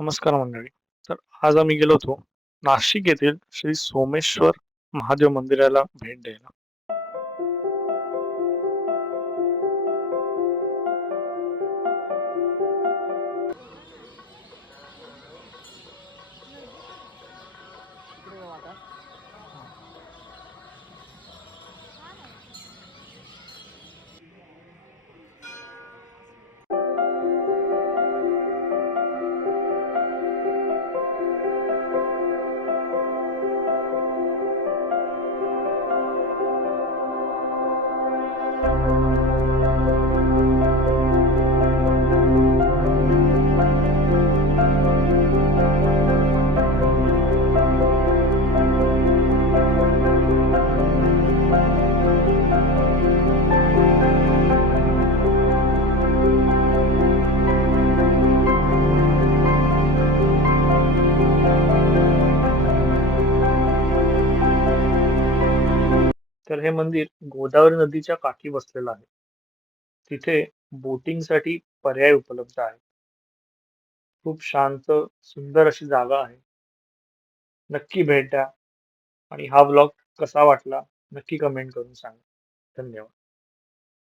नमस्कार मंडळी. तर आज आम्ही गेलो होतो नाशिक येथील श्री सोमेश्वर महादेव मंदिराला भेट द्यायला. तर हे मंदिर गोदावरी नदीच्या काठी बसलेलं आहे. तिथे बोटिंगसाठी पर्याय उपलब्ध आहे. खूप शांत, सुंदर अशी जागा आहे. नक्की भेट द्या आणि हा व्लॉग कसा वाटला नक्की कमेंट करून सांगा. धन्यवाद.